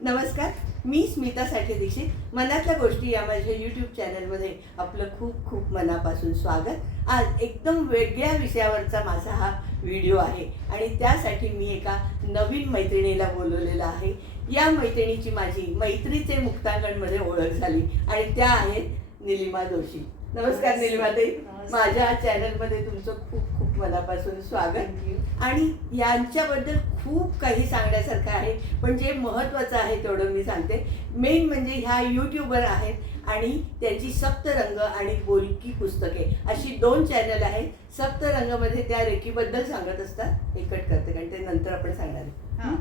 नमस्कार मी स्मिता साठे दीक्षित. मनातल्या गोष्टी या माझ्या यूट्यूब चॅनलमध्ये आपलं खूप खूप मनापासून स्वागत. आज एकदम वेगळ्या विषयावरचा माझा हा व्हिडिओ आहे आणि त्यासाठी मी एका नवीन मैत्रिणीला बोलवलेलं आहे. या मैत्रिणीची माझी मैत्रीचे मुक्तांगणमध्ये ओळख झाली आणि त्या आहेत निलिमा जोशी. नमस्कार निलिमाताई. माझ्या चॅनलमध्ये तुमचं खूप खूप मनापासून स्वागत. आणि यांच्याबद्दल खूप काही सांगण्यासारखं आहे. पण जे महत्त्वाचं आहे तेवढं मी सांगते. मेन म्हणजे ह्या यूट्यूबर आहेत आणि त्यांची सप्तरंग आणि बोलकी पुस्तके अशी दोन चॅनल आहेत. सप्तरंगमध्ये त्या रेकीबद्दल सांगत असतात. हे कट करते कारण ते नंतर आपण सांगणार आहे. हा.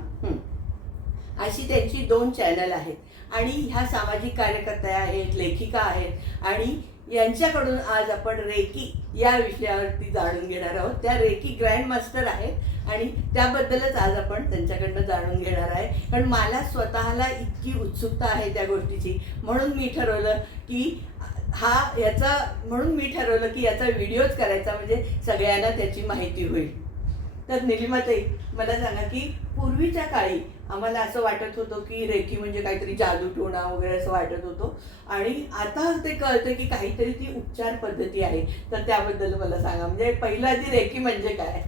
अशी त्यांची दोन चॅनल आहेत. आणि ह्या सामाजिक कार्यकर्त्या आहेत लेखिका आहेत. आणि यांच्याकडून आज आपण रेकी या विषयावरती जाणून घेणार आहोत. त्या रेकी ग्रँड मास्टर आहेत आणि त्याबद्दलच आज आपण त्यांच्याकडनं जाणून घेणार आहे. कारण मला स्वतःला इतकी उत्सुकता आहे त्या गोष्टीची. म्हणून मी ठरवलं की हा याचा म्हणून मी ठरवलं की याचा व्हिडिओच करायचा म्हणजे सगळ्यांना त्याची माहिती होईल. तर निलिमाताई मला सांगा की पूर्वीच्या काळी आम्हाला असं वाटत होतं की रेखी म्हणजे काहीतरी जादूटोणा वगैरे असं वाटत होतो. आणि आता ते कळतं की काहीतरी ती उपचार पद्धती आहे. तर त्याबद्दल मला सांगा. म्हणजे पहिलं आधी रेखी म्हणजे काय?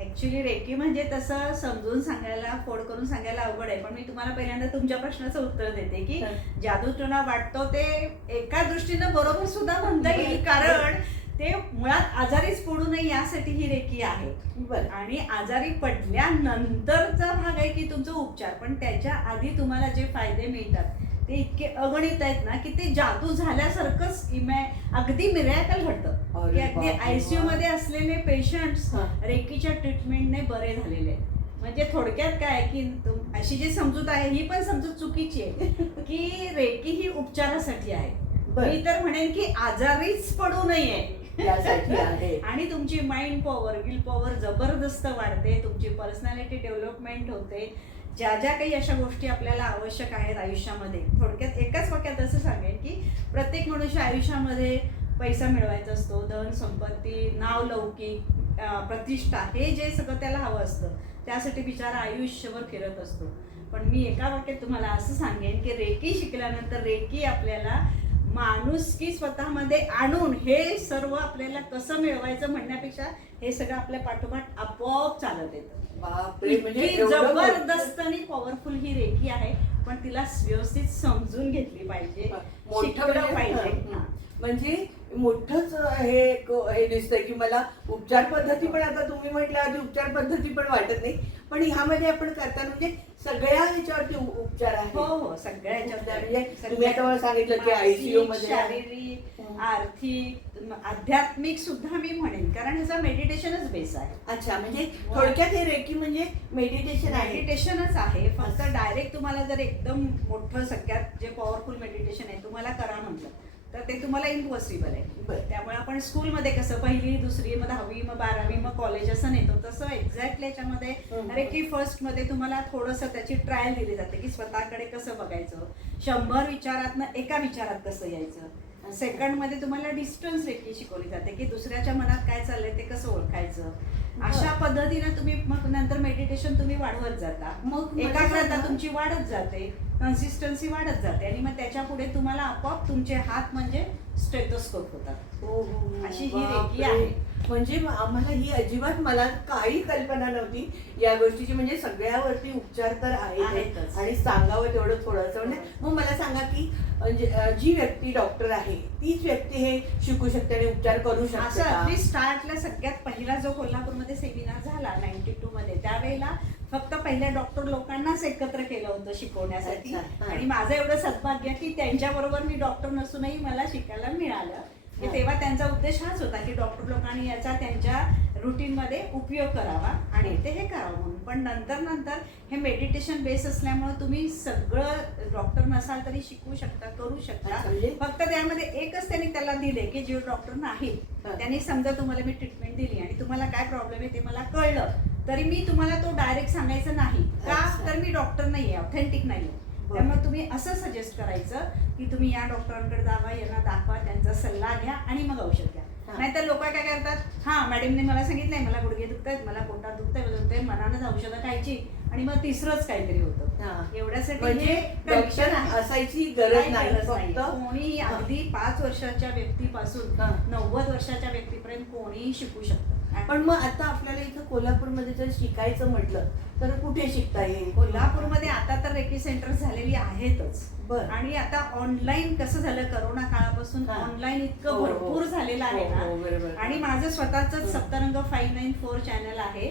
ऍक्च्युली रेकी म्हणजे तसं समजून सांगायला फोड करून सांगायला अवघड आहे. पण मी तुम्हाला पहिल्यांदा तुमच्या प्रश्नाचं उत्तर देते की जादूटोणा वाटतो ते एका दृष्टीनं बरोबर सुद्धा म्हणता येईल. कारण ते मुळात आजारीच पडू नये यासाठी ही रेकी आहे. बरं. आणि आजारी पडल्यानंतरचा भाग आहे की तुमचा उपचार. पण त्याच्या आधी तुम्हाला जे फायदे मिळतात ते इतके अगणित आहेत ना की ते जादू झाल्यासारखंच इमॅ अगदी मिरॅकल घडतं. की अगदी. आयसीयू मध्ये असलेले पेशंट्स. रेकीच्या ट्रीटमेंटने बरे झालेले आहेत. म्हणजे थोडक्यात काय की अशी जी समजूत आहे ही पण समजूत चुकीची आहे. की रेकी ही उपचारासाठी आहे. मी तर म्हणेन की आजारीच पडू नये. यासाठी आहे. आणि तुमची माइंड पॉवर विल पॉवर जबरदस्त वाढते तुमची पर्सनॅलिटी डेव्हलपमेंट होते. ज्या ज्या काही अशा गोष्टी आपल्याला आवश्यक आहेत आयुष्यामध्ये. थोडक्यात एकाच वाक्यात असं सांगेन की प्रत्येक मनुष्य आयुष्यामध्ये पैसा मिळवायचा असतो धन संपत्ती नाव लौकिक प्रतिष्ठा हे जे सगळं त्याला हवं असतं त्यासाठी बिचारा आयुष्यभर फिरत असतो. पण मी एका वाक्यात तुम्हाला असं सांगेन की रेकी शिकल्यानंतर रेकी आपल्याला माणुसकी स्वतःमध्ये आणून हे सर्व आपल्याला कसं मिळवायचं म्हणण्यापेक्षा हे सगळं आपल्या पाठोपाठ आपोआप चालत येतं म्हणजे जबरदस्त आणि पॉवरफुल ही रेखी आहे पण तिला व्यवस्थित समजून घेतली पाहिजे शिकवलं म्हणजे- पाहिजे. म्हणजे मोठंच हे हे दिसतंय की मला उपचार पद्धती पण आता तुम्ही म्हटलं आधी उपचार पद्धती पण वाटत नाही. पण ह्यामध्ये आपण करताना म्हणजे सगळ्या ह्याच्यावरती उपचार हो आहे हो सगळ्या ह्याच्यात म्हणजे तुम्ही आता मला सांगितलं की आयसीयू मध्ये शारीरिक हं. आर्थिक आध्यात्मिक सुद्धा मी म्हणेन. कारण ह्याचा मेडिटेशनच बेस आहे. अच्छा म्हणजे थोडक्यात हे रेकी म्हणजे मेडिटेशन मेडिटेशनच आहे. फक्त डायरेक्ट तुम्हाला जर एकदम मोठं सगळ्यात जे पॉवरफुल मेडिटेशन आहे तुम्हाला करा म्हटलं तर ते तुम्हाला इम्पॉसिबल आहे. त्यामुळे आपण स्कूलमध्ये कसं पहिली दुसरी मग दहावी मग बारावी मग कॉलेज असं नेतो. तसं एक्झॅक्टली याच्यामध्ये. अरे की फर्स्टमध्ये तुम्हाला थोडंसं त्याची ट्रायल दिली जाते की स्वतःकडे कसं बघायचं? शंभर विचारातनं एका विचारात कसं यायचं? सेकंडमध्ये तुम्हाला डिस्टन्स रेखी शिकवली जाते की दुसऱ्याच्या मनात काय चाललंय ते कसं ओळखायचं? अशा पद्धतीनं तुम्ही मग नंतर मेडिटेशन तुम्ही वाढवत जाता. मग एकाग्रता सांगा- तुमची वाढत जाते. कन्सिस्टन्सी वाढत जाते आणि मग त्याच्या पुढे तुम्हाला आपोआप तुमचे हात म्हणजे स्टेटोस्कोप होतात हो, हो, हो. अशी ही. रेकी आहे. म्हणजे आम्हाला ही अजिबात मला काही कल्पना नव्हती या गोष्टीची म्हणजे सगळ्यावरती उपचार तर आहेतच. आणि सांगावं तेवढं थोडंसं म्हणजे मग मला सांगा की अ, जे- व्यक्ती डॉक्टर आहे तीच व्यक्ती हे शिकू शकते आणि उपचार करू शकते स्टार्टला सगळ्यात पहिला जो कोल्हापूरमध्ये सेमिनार झाला नाईन्टी टू मध्ये त्यावेळेला फक्त पहिल्या डॉक्टर लोकांनाच एकत्र केलं होतं शिकवण्यासाठी. आणि माझं एवढं सद्भाग्य की त्यांच्याबरोबर मी डॉक्टर नसूनही मला शिकायला मिळालं की. तेव्हा त्यांचा उद्देश हाच होता की डॉक्टर लोकांनी याचा त्यांच्या रुटीनमध्ये उपयोग करावा आणि ते हे करावं म्हणून पण नंतर नंतर हे मेडिटेशन बेस असल्यामुळे तुम्ही सगळं डॉक्टर नसाल तरी शिकू शकता करू शकता म्हणजे फक्त त्यामध्ये एकच त्यांनी त्याला दिले की जे डॉक्टर नाहीत हा. त्यांनी समजा तुम्हाला मी ट्रीटमेंट दिली आणि तुम्हाला काय प्रॉब्लेम आहे ते मला कळलं तरी मी तुम्हाला तो डायरेक्ट सांगायचं नाही का. तर मी डॉक्टर नाही आहे ऑथेंटिक नाही बरं. त्यामुळे तुम्ही असं सजेस्ट करायचं की तुम्ही या डॉक्टरांकडे जावा यांना दाखवा त्यांचा सल्ला घ्या आणि मग औषध घ्या. नाहीतर लोक काय करतात हा मॅडमने मला सांगितलंय मला गुडघे दुखतायत मला पोटात दुखतंय दुखतंय मनानंच औषधं खायची आणि मग तिसरंच काहीतरी होतं. एवढ्यासाठी म्हणजे आहे. असायची गरज नाही कोणी. अगदी पाच वर्षाच्या व्यक्तीपासून. नव्वद वर्षाच्या व्यक्तीपर्यंत कोणीही शिकू शकतं पण मग आता आपल्याला इथं कोल्हापूरमध्ये जर शिकायचं म्हटलं तर कुठे शिकता येईल कोल्हापूरमध्ये आता तर रेकी सेंटर झालेली आहेतच बर आणि आता ऑनलाईन कसं झालं करोना काळापासून. ऑनलाईन इतकं हो, हो. भरपूर झालेलं आहे हो, ना. आणि माझं स्वतःच. Saptarang five nine four channel आहे.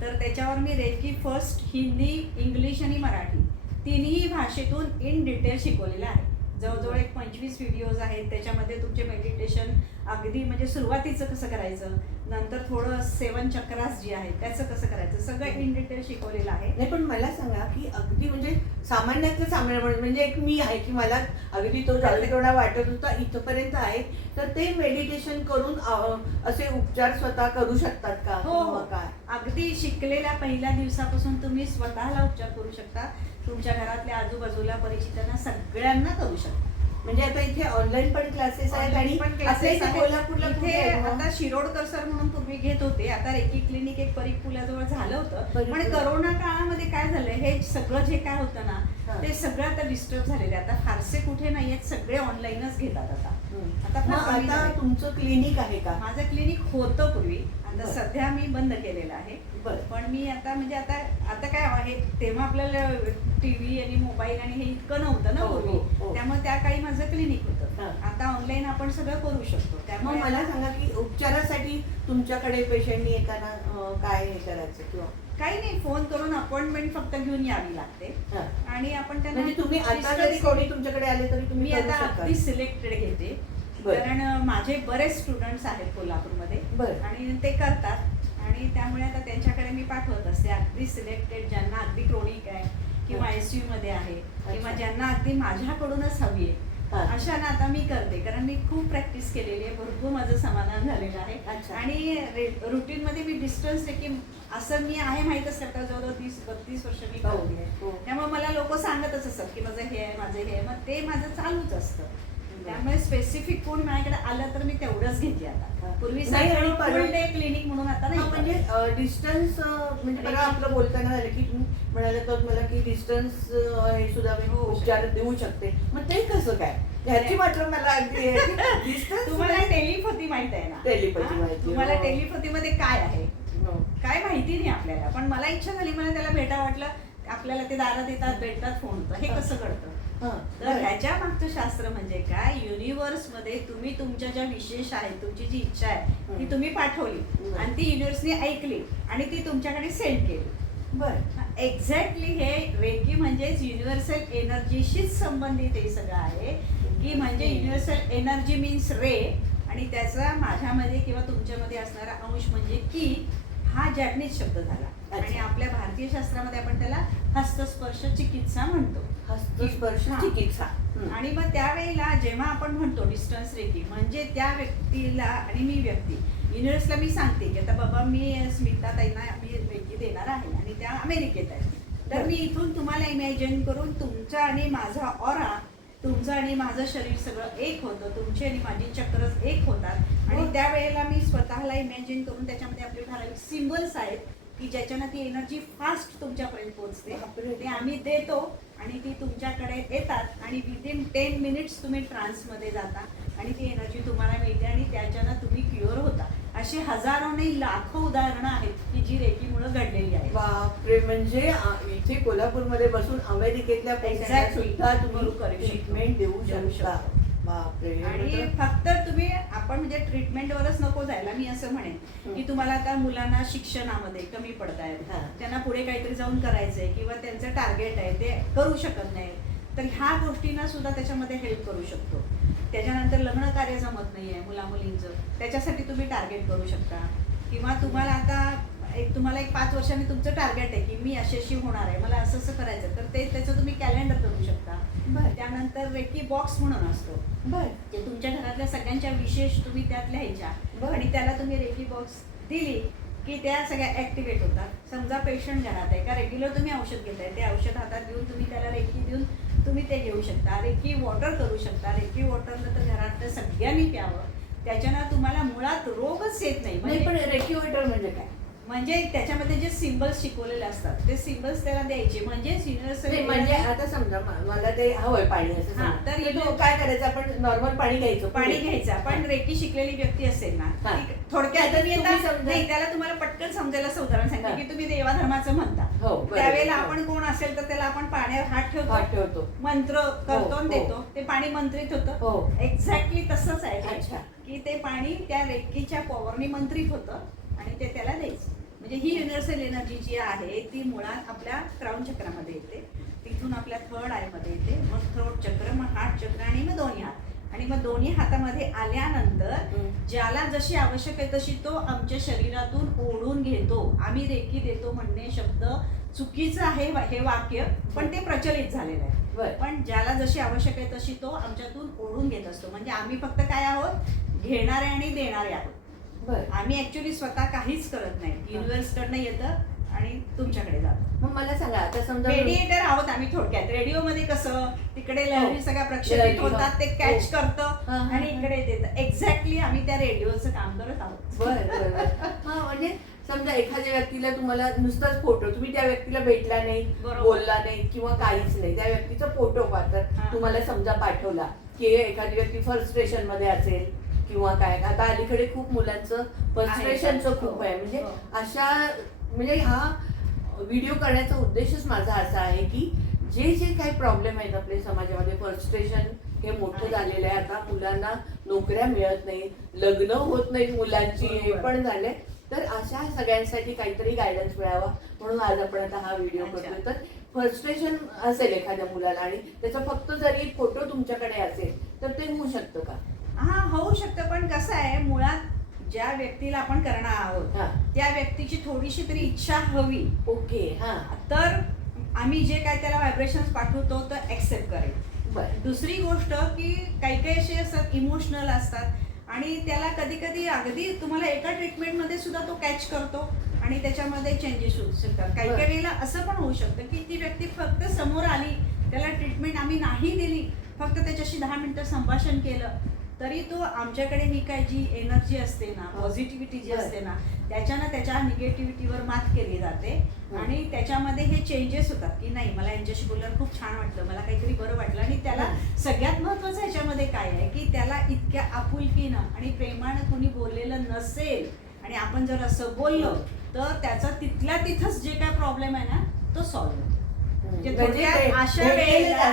तर त्याच्यावर मी रेकी फर्स्ट हिंदी इंग्लिश आणि मराठी तिन्ही भाषेतून इन डिटेल शिकवलेलं आहे जवळजवळ एक पंचवीस व्हिडिओज आहेत. त्याच्यामध्ये तुमचे मेडिटेशन अगदी म्हणजे सुरुवातीचं कसं करायचं? नंतर थोडं सेवन चक्रास जे आहेत त्याचं कसं करायचं? सगळं इन डिटेल शिकवलेलं आहे. नाही पण मला सांगा की अगदी म्हणजे सामान्यातलं सामान्य म्हणजे एक मी आहे की मला अगदी तो तेवढा वाटत होता इथपर्यंत आहे. तर ते मेडिटेशन करून असे उपचार स्वतः करू शकतात का हो हो. काय? अगदी शिकलेल्या पहिल्या दिवसापासून तुम्ही स्वतःला उपचार करू शकता. तुमच्या घरातल्या आजूबाजूला परिचितांना सगळ्यांना करू शकता म्हणजे आता इथे ऑनलाईन पण क्लासेस आहेत आणि. कोल्हापूरला इथे? आता शिरोडकर सर म्हणून पूर्वी घेत होते आता रेकी क्लिनिक एक परीख पुलाजवळ झालं होतं पण. करोना काळामध्ये काय झालं हे सगळं जे काय होतं. ना ते सगळं आता डिस्टर्ब झालेले. आता फारसे कुठे नाही आहेत सगळे ऑनलाईनच घेतात आता. आता. तुमचं क्लिनिक आहे का माझं क्लिनिक होतं पूर्वी सध्या मी बंद केलेलं आहे बरं पण मी आता म्हणजे आता आता काय आहे तेव्हा आपल्याला टीव्ही आणि मोबाईल आणि हे इतकं नव्हतं ना हो, हो, पूर्वी हो. त्यामुळे त्या काळी माझं क्लिनिक होतं. आता ऑनलाईन आपण सगळं करू शकतो त्यामुळे मला सांगा की उपचारासाठी तुमच्याकडे पेशंटनी येताना काय हे करायचं किंवा काही नाही फोन करून अपॉइंटमेंट फक्त घेऊन यावी लागते. आणि आपण त्यांना म्हणजे तुम्ही आता जरी कोणी तुमच्याकडे आले तरी तुम्ही आता. अगदी सिलेक्टेड घेते. कारण माझे बरेच स्टुडंट्स आहेत कोल्हापूरमध्ये. आणि ते करतात आणि त्यामुळे आता त्यांच्याकडे मी पाठवत असते अगदी सिलेक्टेड ज्यांना अगदी क्रोनिक आहे किंवा एसयू मध्ये आहे किंवा. ज्यांना अगदी माझ्याकडूनच हवी. आहे अशा ना आता मी करते कारण मी खूप प्रॅक्टिस केलेली आहे भरपूर माझं समाधान झालेलं आहे. आणि रुटीन मध्ये मी डिस्टन्स की असं मी आहे माहीतच करता जवळजवळ तीस बत्तीस वर्ष मी हो, करते हो. त्यामुळे मला लोक सांगतच असतात की माझं हे आहे माझं हे आहे मग ते माझं चालूच असतं त्यामुळे स्पेसिफिक कोण माझ्याकडे आलं तर मी तेवढंच घेते आता. हा. पूर्वी नाही, आणि डे क्लिनिक म्हणून आता नाही हा, म्हणजे करत. डिस्टन्स म्हणजे बघा आपलं बोलताना झालं की तुम्ही म्हणाले तर मला की डिस्टन्स हे सुद्धा मी हो, उपचार देऊ शकते. मग ते कसं काय? ह्याची मात्र मला अगदी डिस्टन्स तुम्हाला टेलिपॅथी माहीत आहे ना. हा? माहिती आहे, तुम्हाला हो. टेलिपॅथी मध्ये काय आहे? काय माहिती नाही आपल्याला पण मला इच्छा झाली मला त्याला भेटा वाटलं. आपल्याला ते दारात येतात भेटतात फोन हे कसं कळतं? तर ह्याच्या मागचं शास्त्र म्हणजे काय? युनिव्हर्समध्ये तुम्ही तुमच्या ज्या विशेष आहेत तुमची जी इच्छा आहे ती. तुम्ही पाठवली. आणि ती युनिव्हर्सने ऐकली आणि ती तुमच्याकडे सेंड केली. बर. एक्झॅक्टली हे रेकी म्हणजेच युनिव्हर्सल एनर्जीशीच संबंधित हे सगळं आहे. की म्हणजे युनिव्हर्सल एनर्जी मीन्स रे आणि त्याचा माझ्यामध्ये किंवा तुमच्यामध्ये असणारा अंश म्हणजे की हा जॅपनीज शब्द झाला. आणि आपल्या भारतीय शास्त्रामध्ये आपण त्याला हस्तस्पर्श चिकित्सा म्हणतो. हस्तस्पर्श. चिकित्सा हम्म. आणि मग त्यावेळेला जेव्हा आपण म्हणतो डिस्टन्स रेकी म्हणजे त्या व्यक्तीला आणि मी व्यक्ती युनिव्हर्सला मी सांगते की आता बाबा मी स्मिता ताईंना मी रेकी देणार आहे आणि त्या अमेरिकेत आहेत तर मी इथून तुम्हाला इमॅजिन करून तुमचा आणि माझा ऑरा तुमचं आणि माझं शरीर सगळं एक होतं तुमची आणि माझी चक्रच एक होतात आणि हो. त्यावेळेला मी स्वतःला इमॅजिन करून त्याच्यामध्ये आपले ठराविक सिम्बल्स आहेत की ज्याच्यानं ती एनर्जी फास्ट तुमच्यापर्यंत पोहोचते. ते आम्ही देतो आणि ती तुमच्याकडे येतात आणि विदिन टेन मिनिट्स तुम्ही ट्रान्समध्ये जाता आणि ती एनर्जी तुम्हाला मिळते आणि त्याच्यानं तुम्ही क्युअर होता अशी हजारो नाही लाखो उदाहरणं आहेत की जी रेकीमुळे घडलेली आहेत बापरे म्हणजे इथे कोल्हापूरमध्ये बसून अमेरिकेतल्या Exactly. सुद्धा तुम्ही. ट्रीटमेंट देऊ शकता आणि फक्त तुम्ही आपण म्हणजे ट्रीटमेंटवरच नको जायला मी असं म्हणेन की. तुम्हाला आता मुलांना शिक्षणामध्ये कमी पडतायत हां. त्यांना पुढे काहीतरी जाऊन करायचंय किंवा त्यांचं टार्गेट आहे ते करू शकत नाही तर ह्या गोष्टींना सुद्धा त्याच्यामध्ये हेल्प करू शकतो. त्याच्यानंतर लग्न कार्य जमत नाहीये मुला मुलींचं त्याच्यासाठी तुम्ही टार्गेट करू शकता. किंवा तुम्हाला आता एक तुम्हाला एक पाच वर्षांनी तुमचं टार्गेट आहे की मी अशी अशी होणार आहे मला असं असं करायचं तर ते त्याचं तुम्ही कॅलेंडर करू शकता. बरं. त्यानंतर रेकी बॉक्स म्हणून असतो. बर. तुमच्या घरातल्या सगळ्यांच्या विशेष तुम्ही त्यात लिहायच्या. आणि त्याला तुम्ही रेकी बॉक्स दिली की त्या सगळ्या ऍक्टिव्हेट होतात. समजा पेशंट घरात आहे का रेग्युलर तुम्ही औषध घेताय ते औषध हातात घेऊन तुम्ही त्याला रेकी देऊन तुम्ही ते घेऊ शकता. रेकी वॉटर करू शकता. रेकी वॉटरनं तर घरातल्या सगळ्यांनी प्यावं. त्याच्यानं तुम्हाला मुळात रोगच येत नाही. नाही म्हणजे पण रेक्युएटर म्हणजे काय? म्हणजे त्याच्यामध्ये जे सिम्बल्स शिकवलेले असतात ते सिम्बल्स त्याला द्यायचे म्हणजे नाही, म्हणजे सिनियर आता समजा मला ते हवंय पाणी असं हा. तर काय करायचं आपण नॉर्मल पाणी घ्यायचं पाणी. घ्यायचं पण रेकी शिकलेली व्यक्ती असेल ना हा. थोडक्यात नाही त्याला तुम्हाला पटकन समजायला असं उदाहरण हा. सांगितलं की तुम्ही देवाधर्माचं म्हणता हो. त्यावेळेला हो. आपण कोण असेल तर त्याला आपण पाण्यावर हात हात ठेवतो ठेवतो मंत्र करतो आणि हो. देतो ते पाणी मंत्रित होतं हो एक्झॅक्टली तसंच आहे. की ते पाणी त्या रेकीच्या पॉवरने मंत्रित होतं आणि ते त्याला द्यायचं म्हणजे ही युनिव्हर्सल एनर्जी जी आहे ती मुळात आपल्या क्राऊन चक्रामध्ये येते. तिथून आपल्या थर्ड आयमध्ये येते. मग थ्रोट चक्र मग हार्ट चक्र आणि मग दोन्ही हात. आणि मग दोन्ही हातामध्ये आल्यानंतर. ज्याला जशी आवश्यक आहे तशी तो आमच्या शरीरातून ओढून घेतो. आम्ही रेकी देतो म्हणणे शब्द चुकीचं आहे हे वाक्य पण ते प्रचलित झालेलं आहे. पण ज्याला जशी आवश्यक आहे तशी तो आमच्यातून ओढून घेत असतो. म्हणजे आम्ही फक्त काय आहोत? घेणारे आणि देणारे आहोत. आम्ही ऍक्च्युली स्वतः काहीच करत नाही युनिव्हर्स कडनं येतं आणि तुमच्याकडे जातं मग मला सांगा आता समजा रेडिएटर आहोत आम्ही थोडक्यात रेडिओ मध्ये कसं तिकडे लहरी हो. सगळ्या प्रक्षेपित लहरी, होतात ते. कॅच हा, करतं आणि. इकडे देतं एक्झॅक्टली आम्ही त्या रेडिओचं काम करत आहोत बर. हा म्हणजे समजा एखाद्या व्यक्तीला तुम्हाला नुसताच फोटो तुम्ही त्या व्यक्तीला भेटला नाही. बोलला नाही किंवा काहीच नाही त्या व्यक्तीचा फोटो पाहतात. तुम्हाला समजा पाठवला की एखादी व्यक्ती फ्रस्ट्रेशनमध्ये असेल किंवा काय आता अलीकडे खूप मुलांचं फ्रस्ट्रेशनचं आहे. खूप आहे म्हणजे हो. अशा म्हणजे हा व्हिडिओ करण्याचा उद्देशच माझा असा आहे की जे जे काही प्रॉब्लेम आहेत आपल्या समाजामध्ये फ्रस्ट्रेशन हे मोठं. झालेलं आहे आता मुलांना नोकऱ्या मिळत नाही लग्न होत नाहीत मुलांची हे. पण झालंय तर अशा सगळ्यांसाठी काहीतरी गायडन्स मिळावा म्हणून आज आपण आता हा व्हिडिओ. करतोय तर फ्रस्ट्रेशन असेल एखाद्या मुलाला आणि त्याचा फक्त जरी फोटो तुमच्याकडे असेल तर ते होऊ शकतं का हा होऊ शकतं पण कसं आहे मुळात ज्या व्यक्तीला आपण करणार आहोत त्या व्यक्तीची थोडीशी तरी इच्छा हवी. ओके हा. तर आम्ही जे काय त्याला व्हायब्रेशन्स पाठवतो तर ऍक्सेप्ट करेल. बर. दुसरी गोष्ट की काही काही असे असतात इमोशनल असतात आणि त्याला कधी कधी अगदी तुम्हाला एका ट्रीटमेंटमध्ये सुद्धा तो कॅच करतो आणि त्याच्यामध्ये चेंजेस होऊ शकतात. काही काही वेळेला असं पण होऊ शकतं की ती व्यक्ती फक्त समोर आली त्याला ट्रीटमेंट आम्ही नाही दिली फक्त त्याच्याशी दहा मिनिटं संभाषण केलं तरी तो आमच्याकडे ही काय जी एनर्जी असते ना पॉझिटिव्हिटी जी असते ना त्याच्यानं त्याच्या निगेटिव्हिटीवर मात केली जाते. आणि त्याच्यामध्ये हे चेंजेस होतात की नाही मला यांच्याशी बोलल्यावर खूप छान वाटलं मला काहीतरी बरं वाटलं. आणि त्याला सगळ्यात महत्वाचं ह्याच्यामध्ये काय आहे की त्याला इतक्या आपुलकीनं आणि प्रेमानं कोणी बोललेलं नसेल आणि आपण जर असं बोललो तर त्याचा तिथल्या तिथंच जे काय प्रॉब्लेम आहे ना तो सॉल्व्ह होतो. म्हणजे म्हणजे अशा वेळेला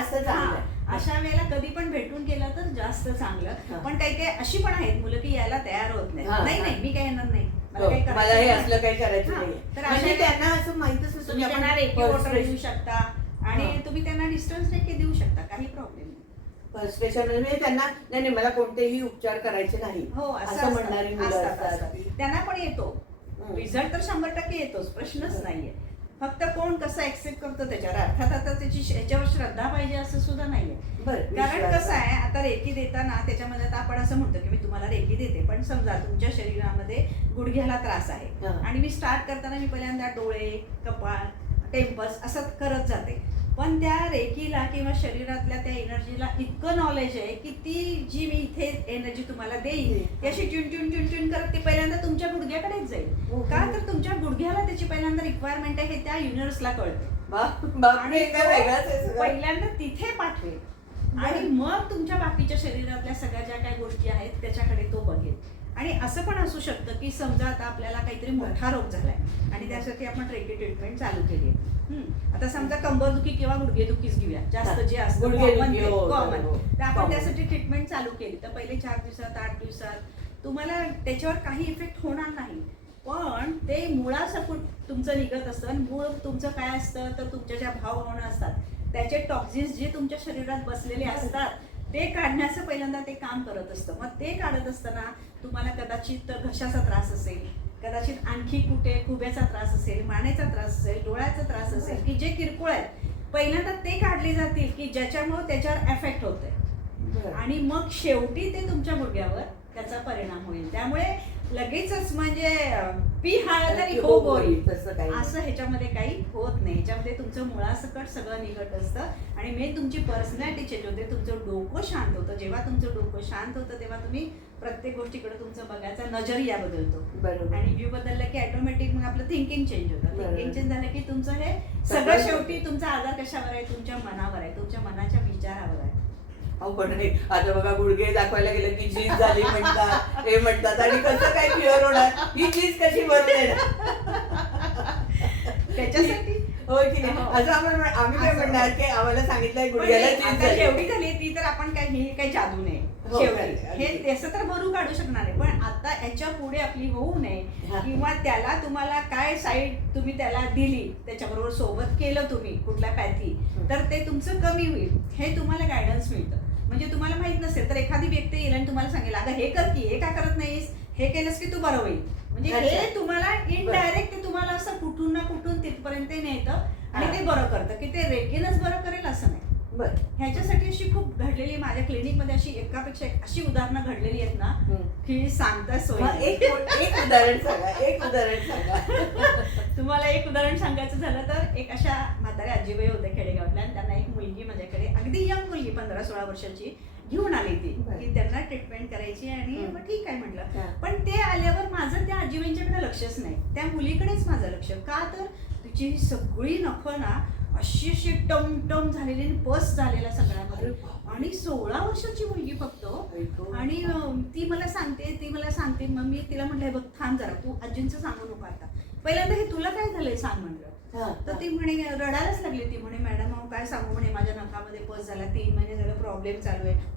हा. अशा वेळेला कधी पण भेटून गेलं तर जास्त हा. चांगलं पण काही काही अशी पण आहेत मुलं की यायला तयार होत नाही हा, नाही हा. नाही मी काय येणार नाही हो, मला हे नाही. असलं काही करायचं हा, नाही तर म्हणजे त्यांना असं माहितच नसतं तुम्ही की आपण त्यांना रेकी वॉटर frustration- देऊ शकता आणि हा. तुम्ही त्यांना डिस्टन्स रेकी देऊ शकता काही प्रॉब्लेम नाही फ्रस्ट्रेशन म्हणजे त्यांना नाही नाही मला कोणतेही उपचार करायचे नाही हो असं असं म्हणणारी मुलं असतात. त्यांना पण येतो. रिझल्ट तर शंभर टक्के येतोच प्रश्नच. नाहीये फक्त कोण कसं ऍक्सेप्ट करतो त्याच्यावर? अर्थात आता त्याची ह्याच्यावर श्रद्धा पाहिजे असं सुद्धा नाहीये. बरं कारण कसं आहे आता रेकी देताना त्याच्यामध्ये आता आपण असं म्हणतो की मी तुम्हाला रेकी देते पण समजा तुमच्या शरीरामध्ये गुडघ्याला त्रास आहे. आणि मी स्टार्ट करताना मी पहिल्यांदा डोळे कपाळ टेम्पल्स असं करत जाते. पण त्या रेकीला किंवा शरीरातल्या त्या एनर्जीला इतकं नॉलेज आहे की ती जी मी इथे एनर्जी तुम्हाला देईल ती अशी ट्यून ट्यून ट्यून ट्यून करत ती पहिल्यांदा तुमच्या गुडघ्याकडेच जाईल ओके. का तर तुमच्या गुडघ्याला त्याची पहिल्यांदा रिक्वायरमेंट आहे हे त्या युनिव्हर्सला कळते आणि. पहिल्यांदा तिथे पाठवेल आणि मग तुमच्या बाकीच्या शरीरातल्या सगळ्या ज्या काही गोष्टी आहेत त्याच्याकडे तो बघेल आणि असं पण असू शकतं की समजा आता आपल्याला काहीतरी मोठा रोग झालाय आणि त्यासाठी आपण रेकी ट्रीटमेंट चालू केली आहे. आता समजा कंबरदुखी किंवा गुडघेदुखीच घेऊया. जास्त जे असतं गुडघेदुखी, हो, कॉमन हो. तर आपण. त्यासाठी ट्रीटमेंट चालू केली. तर पहिले चार दिवसात आठ दिवसात. तुम्हाला त्याच्यावर काही इफेक्ट होणार नाही. पण ते मुळासकट तुमचं निघत असतं आणि मूळ तुमचं काय असतं? तर तुमच्या ज्या भावभावना असतात त्याचे टॉक्झिन्स जे तुमच्या शरीरात बसलेले असतात ते काढण्याचं पहिल्यांदा ते काम करत असतं. मग ते काढत असताना तुम्हाला कदाचित घशाचा त्रास असेल कदाचित आणखी कुठे खुब्याचा त्रास असेल मानेचा त्रास असेल डोळ्याचा त्रास असेल की जे किरकोळ आहेत पहिल्यांदा ते काढले जातील की ज्याच्यामुळे त्याच्यावर एफेक्ट बरं. आणि मग शेवटी ते तुमच्या गुडघ्यावर त्याचा परिणाम होईल. त्यामुळे लगेचच म्हणजे पी हळद आणि हो, नाही. असं ह्याच्यामध्ये काही होत नाही. ह्याच्यामध्ये तुमचं मुळासकट सगळं निघत असतं. आणि मेन तुमची पर्सनॅलिटी चेंज होते. तुमचं डोकं शांत होतं. जेव्हा तुमचं डोकं शांत होतं तेव्हा तुम्ही प्रत्येक गोष्टीकडे तुमचं बघायचा नजरिया बदलतो बरोबर. आणि व्ह्यू बदललं की ऑटोमॅटिक मग आपलं थिंकिंग चेंज होतं. थिंकिंग चेंज झालं की तुमचं हे सगळं शेवटी तुमचा आधार कशावर आहे? तुमच्या मनावर आहे. तुमच्या मनाच्या विचारावर आहे. नाही आता बघा गुडघे दाखवायला गेलं की चीज झाली म्हणतात. हे म्हणतात. आणि कसं काय क्लिअर होणार? ही चीज कशी बरं त्याच्यासाठी नाही हो. असं आम्ही काय असं. म्हणणार की आम्हाला सांगितलंय पण गुडघ्याला हे चीज आता झाली जेवढी झाली ती तर आपण काही ही काही जादू नाही हो, शेवटी हे. त्याचं तर भरू काढू शकणार आहे पण आता याच्यापुढे आपली होऊ नये हा. किंवा त्याला तुम्हाला काय साईड तुम्ही त्याला दिली त्याच्याबरोबर सोबत केलं तुम्ही कुठल्या पॅथी हं. तर ते तुमचं कमी होईल हे तुम्हाला गायडन्स मिळतं म्हणजे तुम्हाला माहीत नसेल तर एखादी व्यक्ती येईल आणि तुम्हाला सांगेल अगं हे कर की हे का करत नाहीस हे केलंस की तू बरं होईल म्हणजे हे अच्छा. तुम्हाला इनडायरेक्ट ते तुम्हाला असं कुठून ना कुठून तिथपर्यंत नेतं आणि. ते बरं करतं की ते रेगेनच बरं करेल असं नाही बर ह्याच्यासाठी अशी खूप घडलेली माझ्या क्लिनिकमध्ये अशी एकापेक्षा एक अशी उदाहरणं घडलेली आहेत ना की सांगता सोय. एक एक उदाहरण सांगा एक उदाहरण सांगा तुम्हाला एक उदाहरण सांगायचं झालं तर एक अशा म्हाताऱ्या आजीबाई होत्या खेडेगावातल्या त्यांना एक मुलगी माझ्याकडे अगदी यंग मुलगी पंधरा सोळा वर्षाची घेऊन आली ती. की त्यांना ट्रीटमेंट करायची आणि. मग ठीक आहे म्हटलं. पण ते आल्यावर माझं त्या आजीबाईंच्याकडे लक्षच नाही त्या मुलीकडेच माझं लक्ष का तर तिची ही सगळी नखं ना अशी अशी टम टम झालेली बस झालेला सगळ्यामध्ये. आणि सोळा वर्षाची मुलगी फक्त ऐकू. आणि ती मला सांगते ती मला सांगते मग मी तिला म्हटलंय बघ थांब जरा तू आजींचं सांगू नको आता. पहिल्यांदा हे तुला काय झालंय सांग म्हटलं. हा, तर हा. ती म्हणे रडायलाच लागली. ती म्हणे मॅडम काय सांगू? म्हणे माझ्या नखामध्ये पस झाला तीन महिने झालं प्रॉब्लेम चालू आहे.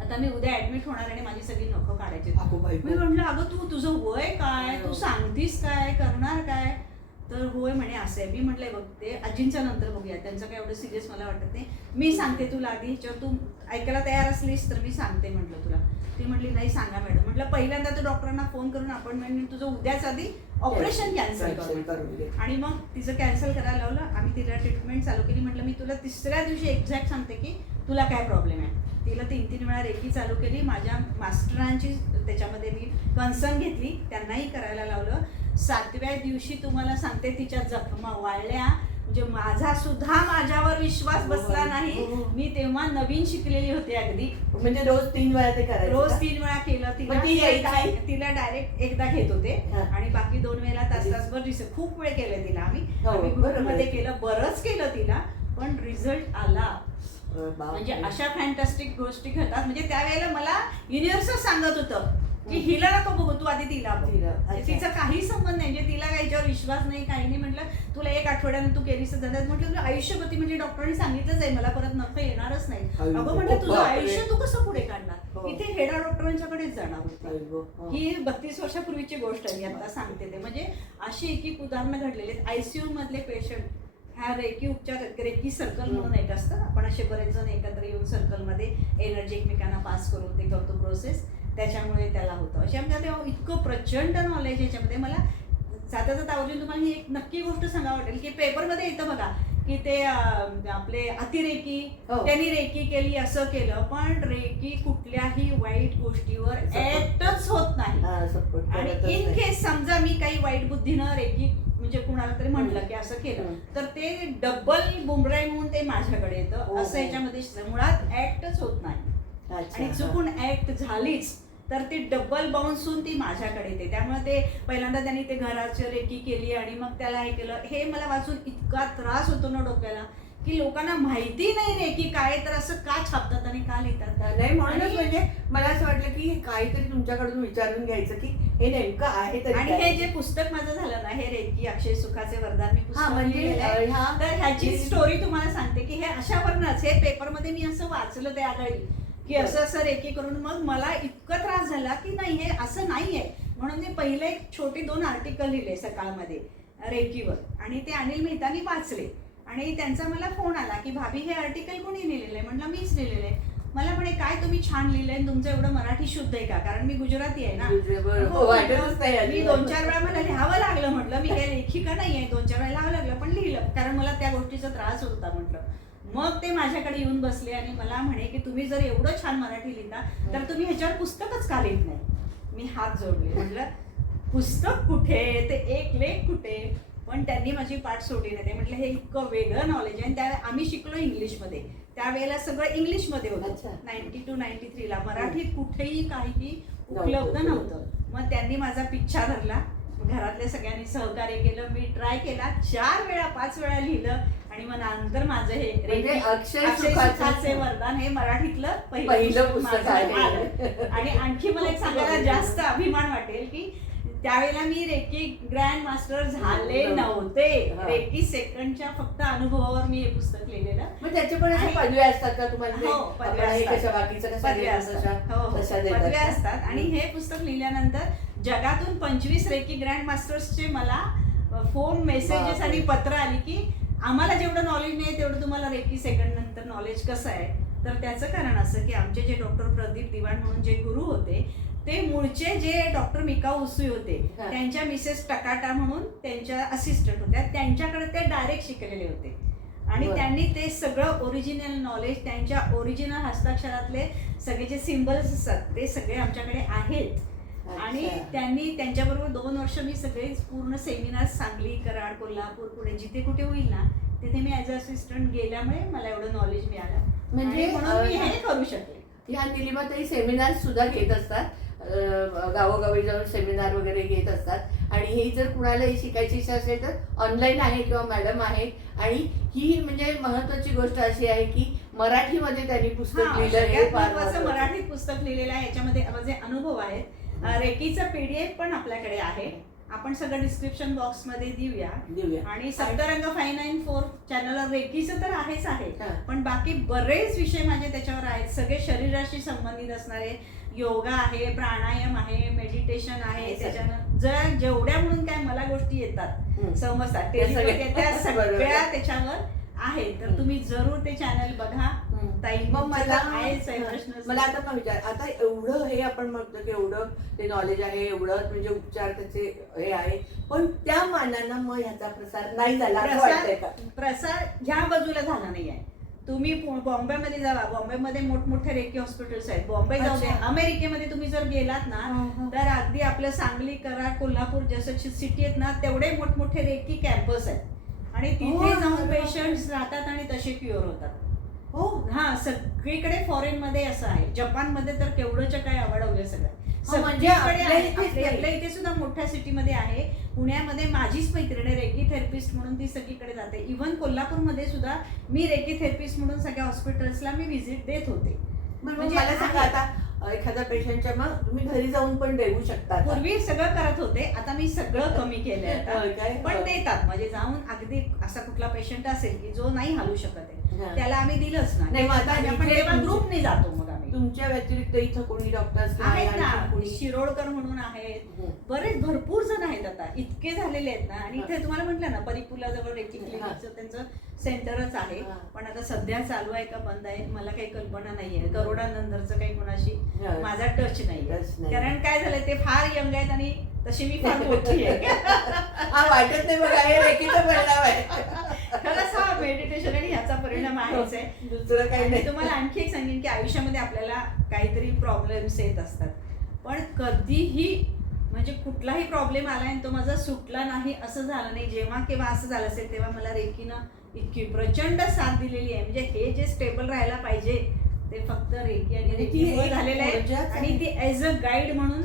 आता मी उद्या ऍडमिट होणार आणि माझी सगळी नखं काढायची. मी म्हटलं अगं तू तुझं वय काय? हो. तू सांगतीस काय? करणार काय? तर होय म्हणे असं आहे. मी म्हटलंय बघ ते आजींच्या नंतर बघूया. त्यांचं काय एवढं सिरियस मला वाटत नाही. मी सांगते तुला आधी. ह्याच्यावर तू ऐकायला तयार असलीस तर मी सांगते म्हटलं तुला. ती म्हटली नाही सांगा मॅडम. म्हटलं पहिल्यांदा तू डॉक्टरांना फोन करून अपॉइंटमेंट तुझं उद्याच आधी ऑपरेशन कॅन्सल करू. करून. आणि मग तिचं कॅन्सल करायला लावलं. आम्ही तिला ट्रीटमेंट चालू केली. म्हटलं मी तुला तिसऱ्या दिवशी एक्झॅक्ट सांगते की तुला काय प्रॉब्लेम आहे. तिला तीन तीन वेळा रेकी चालू केली. माझ्या मास्टरांची त्याच्यामध्ये मी कन्सर्न घेतली. त्यांनाही करायला लावलं. सातव्या दिवशी तुम्हाला सांगते तिच्या जखमा वाळल्या म्हणजे माझा सुद्धा माझ्यावर विश्वास बसला नाही हो. मी तेव्हा नवीन शिकलेली होते अगदी म्हणजे रोज तीन वेळा ते करायचं रोज? तीन वेळा केलं तिला मग ती यायची? तिला डायरेक्ट एकदा घेत होते हा. आणि बाकी दोन वेळेला तास तासभर रिसर्च खूप वेळ केलं तिला आम्ही हो, आम्ही बरोबर ग्रुपमध्ये आहे. केलं बरंच केलं तिला पण रिझल्ट आला बापरे. म्हणजे अशा फॅन्टॅस्टिक गोष्टी घडतात म्हणजे त्यावेळेला मला युनिव्हर्स सांगत होतं की हिला नको बघू तू आधी तिला बघ. तिला, अच्छा. तिचा काही संबंध नाही म्हणजे तिला काही याच्यावर विश्वास नाही काही नाही. म्हटलं तुला एक आठवड्यानं तू केलीस जातात म्हटलं तुला आयुष्यभती म्हणजे डॉक्टरांनी सांगितलंच आहे मला परत नख येणारच नाही. अगं म्हटलं तुझं बापरे. आयुष्य तू कसं पुढे हो. काढणार इथे हेडा डॉक्टरांच्याकडेच जाणार होते. हा. ही बत्तीस वर्षापूर्वीची गोष्ट आहे मी आता सांगते ते. म्हणजे अशी एक एक उदाहरणं घडलेली आहेत. आयसीयू मधले पेशंट ह्या रेकी उपचार रेकी सर्कल म्हणून एक असतं. आपण असे बरेच जण एकत्र येऊन सर्कलमध्ये एनर्जी एकमेकांना पास करून ते करतो प्रोसेस त्याच्यामुळे त्याला होतं अशा म्हणजे तेव्हा इतकं प्रचंड नॉलेज याच्यामध्ये मला जाता जाता आवर्जून तुम्हाला ही एक नक्की गोष्ट सांगा वाटेल की पेपरमध्ये येतं बघा की ते आपले अतिरेकी हो. त्यांनी रेकी केली असं केलं पण रेकी कुठल्याही वाईट गोष्टीवर ऍक्टच होत नाही आणि इन. केस समजा मी काही वाईट बुद्धीनं रेकी म्हणजे कुणाला तरी म्हणलं की असं केलं. तर ते डबल बुमराई म्हणून ते माझ्याकडे येतं हो, असं हो. याच्यामध्ये मुळात ऍक्टच होत नाही आणि. चुकून ऍक्ट झालीच तर ती डबल बाउन्स होऊन ती माझ्याकडे येते. त्यामुळे ते पहिल्यांदा त्यांनी ते घराची रेकी केली आणि मग त्याला हे केलं. हे मला वाचून इतका त्रास होतो ना डोक्याला की लोकांना माहिती नाही रे की काय तर असं का छापतात आणि का लिहितात. नाही म्हणूनच म्हणजे मला असं वाटलं की काहीतरी तुमच्याकडून विचारून घ्यायचं की हे नेमकं आहे तरी आणि? हे जे पुस्तक माझं झालं ना हे रेकी अक्षय सुखाचे वरदान मी हा पुस्तक म्हणजे तर ह्याची स्टोरी तुम्हाला सांगते की हे अशावरनच हे पेपरमध्ये मी असं वाचलं त्यावेळी की असं असं रेकी करून मग मला इतका त्रास झाला की नाही हे असं नाही आहे म्हणून मी पहिले एक छोटी दोन आर्टिकल लिहिले सकाळमध्ये रेकीवर आणि ते अनिल मेहतानी वाचले. आणि त्यांचा मला फोन आला की भाभी हे आर्टिकल कोणी लिहिलेलं आहे? म्हटलं मीच लिहिलेलं आहे. मला म्हणे काय तुम्ही छान लिहिलंय तुमचं एवढं मराठी शुद्ध आहे का? कारण मी गुजराती आहे ना. हो, मी. दोन चार वेळा मला लिहावं लागलं म्हटलं. मी काही लेखिका नाही आहे दोन चार वेळा लिहावं लागलं पण लिहिलं. कारण मला त्या गोष्टीचा त्रास होता म्हटलं. मग ते माझ्याकडे येऊन बसले आणि मला म्हणे की तुम्ही जर एवढं छान मराठी लिहिता तर तुम्ही ह्याच्यावर पुस्तकच का लिहित नाही? मी हात जोडले. म्हटलं पुस्तक कुठे? ते एक लेख कुठे? पण त्यांनी माझी पाठ सोडली नाही. ते म्हटलं हे इतकं वेगळं नॉलेज आहे. आणि त्या आम्ही शिकलो इंग्लिशमध्ये. त्यावेळेला सगळं इंग्लिशमध्ये होतं. नाईन्टी टू नाईन्टी थ्रीला मराठीत कुठेही काही उपलब्ध. नव्हतं. मग त्यांनी माझा पिच्छा धरला. घरातल्या सगळ्यांनी सहकार्य केलं. मी ट्राय केला. चार वेळा पाच वेळा लिहिलं. आणि मग नंतर माझं हे म्हणजे अक्षय सुखाचं- वरदान हे मराठीतलं पहिलं पुस्तक आहे. आणि आणखी मला एक सांगायला जास्त अभिमान वाटेल की त्यावेळेला मी रेकी ग्रँड मास्टर झाले नव्हते. रेकी सेकंडच्या फक्त अनुभवावर मी हे पुस्तक लिहिलेलं. मग त्याचे पण पदव्या असतात का तुम्हाला? पदव्या असतात. आणि हे पुस्तक लिहिल्यानंतर जगातून पंचवीस रेकी ग्रँड मास्टर्सचे मला फोन मेसेजेस. आणि पत्र आली की आम्हाला जेवढं नॉलेज नाही तेवढं तुम्हाला रेकी सेकंड नंतर नॉलेज कसं आहे तर त्याचं कारण असं की आमचे जे डॉक्टर प्रदीप दिवाण म्हणून जे गुरु होते ते मूळचे जे डॉक्टर मिका उसुई होते. त्यांच्या मिसेस टकाटा म्हणून त्यांच्या असिस्टंट होत्या त्यांच्याकडे ते डायरेक्ट शिकलेले होते आणि. त्यांनी ते सगळं ओरिजिनल नॉलेज त्यांच्या ओरिजिनल हस्ताक्षरातले सगळे जे सिम्बल्स असतात ते सगळे आमच्याकडे आहेत आणि. त्यांनी त्यांच्याबरोबर दोन वर्ष मी सगळे पूर्ण सेमिनार सांगली कराड कोल्हापूर पुणे जिथे कुठे होईल ना तिथे मी ॲज अ असिस्टंट गेल्यामुळे मला एवढं नॉलेज मिळालं. म्हणजे, म्हणून मी हे करू शकले. ह्या निलिमाताई सेमिनार सुद्धा घेत असतात. गावोगावी जाऊन सेमिनार वगैरे घेत असतात. आणि ही जर कुणाला ही शिकायची इच्छा असेल तर ऑनलाईन आहे किंवा मॅडम आहे आणि ही म्हणजे महत्वाची गोष्ट अशी आहे की मराठीमध्ये त्यांनी पुस्तक लिहिलं. मराठीत पुस्तक लिहिलेलं आहे. याच्यामध्ये माझे अनुभव आहेत रेकीचं पीडीएफ पण आपल्याकडे आहे आपण सगळं डिस्क्रिप्शन बॉक्समध्ये देऊया देऊया आणि सप्तरंग फाईव्ह नाईन फोर चॅनलवर रेकीचं तर आहेच आहे. पण बाकी बरेच विषय माझे त्याच्यावर आहेत सगळे शरीराशी संबंधित असणारे योगा आहे प्राणायाम आहे मेडिटेशन आहे. त्याच्यानं जर जेवढ्या म्हणून काय मला गोष्टी येतात. समजतात त्या सगळ्या- त्याच्यावर आहेत तर. तुम्ही जरूर ते चॅनल बघा. ताई मग मला आहे मला आता पण विचार आता एवढं हे आपण म्हणतो की एवढं ते नॉलेज आहे एवढं म्हणजे उपचार त्याचे हे आहे पण त्या मानानं मग ह्याचा प्रसार नाही झाला प्रसार ह्या बाजूला झाला नाहीये तुम्ही पु- बॉम्बेमध्ये जावा. बॉम्बेमध्ये मोठमोठे रेकी हॉस्पिटल्स आहेत. बॉम्बे जाऊ दे. अच्छा. अमेरिकेमध्ये तुम्ही जर गेलात ना तर अगदी आपलं सांगली कराड कोल्हापूर जसं सिटी आहेत ना तेवढे मोठमोठे रेकी कॅम्पस आहेत. आणि तिथे हो, जाऊन. पेशंट्स राहतात आणि तसे क्युअर होतात. हो हा सगळीकडे फॉरेन मध्ये असं आहे जपानमध्ये तर केवढंच्या काय आवडवलं सगळं हो, म्हणजे सगळीकडे आपल्या इथे सुद्धा मोठ्या सिटीमध्ये आहे पुण्यामध्ये माझीच मैत्रीण रेकी थेरपिस्ट म्हणून ती सगळीकडे जाते इव्हन कोल्हापूरमध्ये सुद्धा मी रेकी थेरपिस्ट म्हणून सगळ्या हॉस्पिटल्सला मी व्हिजिट देत होते म्हणजे मला सांगा. आता एखाद्या पेशंटच्या मग तुम्ही घरी जाऊन पण देऊ शकता? पूर्वी सगळं करत होते आता मी सगळं कमी केलंय? पण देतात म्हणजे जाऊन अगदी असा कुठला पेशंट असेल की जो नाही हालू शकत आहे. त्याला आम्ही दिलंच ना नाही, ग्रुपने जातो मग आम्ही. तुमच्या व्यतिरिक्त इथं कोणी डॉक्टर्स आहेत ना. शिरोडकर म्हणून आहेत. बरेच भरपूर जण आहेत आता. इतके झालेले आहेत ना. आणि इथे तुम्हाला म्हटलं ना परिपुला जवळ हा. क्लिनिकचं त्यांचं सेंटरच आहे. हा. पण आता सध्या चालू आहे का बंद आहे मला काही कल्पना नाहीये. करोडानंतरचं काही कोणाशी माझा टच नाही. कारण काय झालंय ते फार यंग आहेत आणि तशी मी फार मोठी आहे. हा वाटत नाही बघा हे रेकीचा परिणाम आहे. खरंच हा मेडिटेशन आणि ह्याचा परिणाम आहेच आहे. दुसरं काही नाही. तुम्हाला आणखी एक सांगेन की आयुष्यामध्ये आपल्याला काहीतरी प्रॉब्लेम्स येत असतात. पण कधीही म्हणजे कुठलाही प्रॉब्लेम आला आणि तो माझा सुटला नाही असं झालं नाही. जेव्हा केव्हा असं झालं असेल तेव्हा मला रेकीनं इतकी प्रचंड साथ दिलेली आहे. म्हणजे हे जे स्टेबल राहायला पाहिजे ते फक्त रेकी आणि एक झालेलं आहे. आणि ती ॲज अ गाईड म्हणून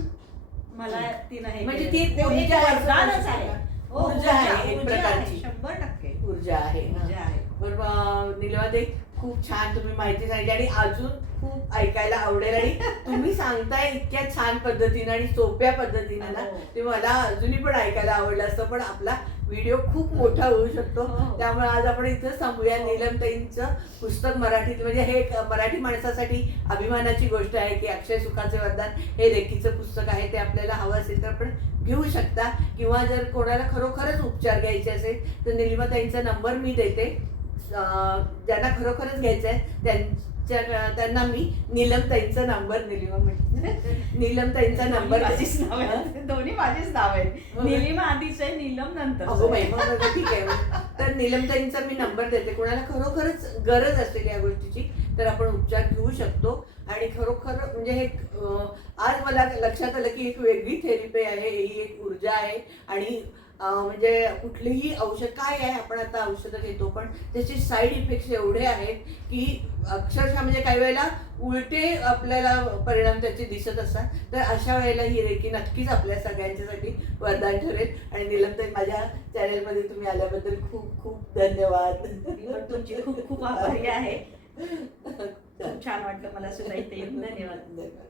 मला तिनं हे म्हणजे. ती एक ऊर्जा आहे, वरदानच. हो, ऊर्जा आहे एक ऊर्जा आहे, प्रकारची. शंभर टक्के ऊर्जा आहे. ऊर्जा आहे बरोबर निलवाते खूप छान तुम्ही माहिती सांगितली आणि अजून खूप ऐकायला आवडेल आणि तुम्ही सांगताय इतक्या छान पद्धतीनं आणि सोप्या पद्धतीनं ना हो. ते मला अजूनही पण ऐकायला आवडलं असतं पण आपला व्हिडिओ खूप मोठा होऊ शकतो हो. त्यामुळे आज आपण इथंच थांबूया हो. नीलमताईंचं पुस्तक मराठीत म्हणजे हे एक मराठी माणसासाठी अभिमानाची गोष्ट आहे की अक्षय सुखाचे वरदान हे रेकीचं पुस्तक आहे ते आपल्याला हवं असेल तर आपण घेऊ शकता किंवा जर कोणाला खरोखरच उपचार घ्यायचे असेल तर निलिमाताईंचा नंबर मी देते ज्यांना खरोखरच घ्यायचं आहे त्या- त्यांना मी नीलमताईंचा नंबर निलिमा म्हणते नीलमताईंचा नंबर माझीच नाव आहे. दोन्ही माझीच नाव आहे हो. निलिमा आधीच आहे नीलम नंतर. ठीक आहे. तर नीलमताईंचा मी नंबर देते. कोणाला खरोखरच गरज असेल या गोष्टीची तर आपण उपचार घेऊ शकतो. आणि खरोखर म्हणजे हे आज मला लक्षात आलं की एक वेगळी थेरपी आहे ही एक ऊर्जा आहे. आणि म्हणजे कुठलीही औषध काय आहे आपण आता औषधं घेतो पण त्याचे साईड इफेक्ट्स एवढे आहेत की अक्षरशः म्हणजे काही वेळेला उलटे आपल्याला परिणाम त्याचे दिसत असतात. तर अशा वेळेला ही रेकी नक्कीच आपल्या सगळ्यांच्यासाठी वरदान ठरेल. आणि निलमताई माझ्या चॅनेलमध्ये तुम्ही आल्याबद्दल खूप खूप धन्यवाद. तुमची खूप खूप आभारी आहे. खूप छान वाटलं मला सुद्धा धन्यवाद. धन्यवाद.